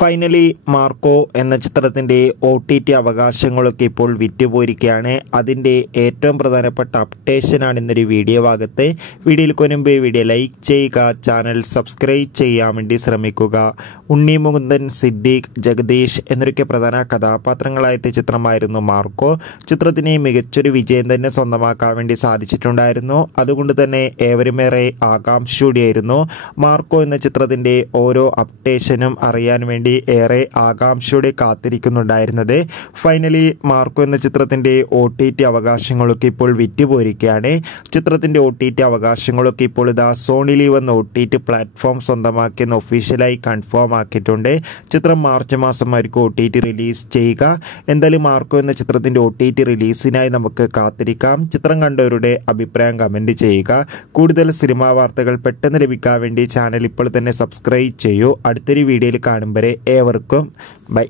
Finally Marco എന്ന ചിത്രത്തിൻ്റെ OTT അവകാശങ്ങളൊക്കെ ഇപ്പോൾ വിറ്റുപോയിരിക്കുകയാണ്. അതിൻ്റെ ഏറ്റവും പ്രധാനപ്പെട്ട അപ്ഡേഷനാണ് ഇന്നൊരു വീഡിയോ ഭാഗത്ത്. വീഡിയോയിൽ മുൻപ് വീഡിയോ ലൈക്ക് ചെയ്യുക, ചാനൽ സബ്സ്ക്രൈബ് ചെയ്യാൻ വേണ്ടി ശ്രമിക്കുക. ഉണ്ണി മുകുന്ദൻ, സിദ്ദീഖ്, ജഗദീഷ് എന്നൊക്കെ പ്രധാന കഥാപാത്രങ്ങളായ ചിത്രമായിരുന്നു മാർക്കോ. ചിത്രത്തിന് മികച്ചൊരു വിജയം തന്നെ സ്വന്തമാക്കാൻ വേണ്ടി സാധിച്ചിട്ടുണ്ടായിരുന്നു. അതുകൊണ്ട് തന്നെ ഏവരുമേറെ ആകാംക്ഷയോടെയായിരുന്നു മാർക്കോ എന്ന ചിത്രത്തിൻ്റെ ഓരോ അപ്ഡേഷനും അറിയാൻ വേണ്ടി ഏറെ ആകാംക്ഷയോടെ കാത്തിരിക്കുന്നുണ്ടായിരുന്നത്. ഫൈനലി മാർക്കോ എന്ന ചിത്രത്തിൻ്റെ OTT അവകാശങ്ങളൊക്കെ ഇപ്പോൾ വിറ്റുപോയിരിക്കുകയാണ്. ചിത്രത്തിൻ്റെ OTT അവകാശങ്ങളൊക്കെ ഇപ്പോൾ ഇതാ സോണി ലീവ് എന്ന OTT പ്ലാറ്റ്ഫോം സ്വന്തമാക്കിയെന്ന് ഒഫീഷ്യലായി കൺഫേം ആക്കിയിട്ടുണ്ട്. ചിത്രം മാർച്ച് മാസമായിരിക്കും OTT റിലീസ് ചെയ്യുക. എന്തായാലും മാർക്കോ എന്ന ചിത്രത്തിൻ്റെ OTT റിലീസിനായി നമുക്ക് കാത്തിരിക്കാം. ചിത്രം കണ്ടവരുടെ അഭിപ്രായം കമൻറ്റ് ചെയ്യുക. കൂടുതൽ സിനിമാ വാർത്തകൾ പെട്ടെന്ന് ലഭിക്കാൻ വേണ്ടി ചാനൽ ഇപ്പോൾ തന്നെ സബ്സ്ക്രൈബ് ചെയ്യൂ. അടുത്തൊരു വീഡിയോയിൽ കാണും വരെ ഏവർക്കും ബൈ.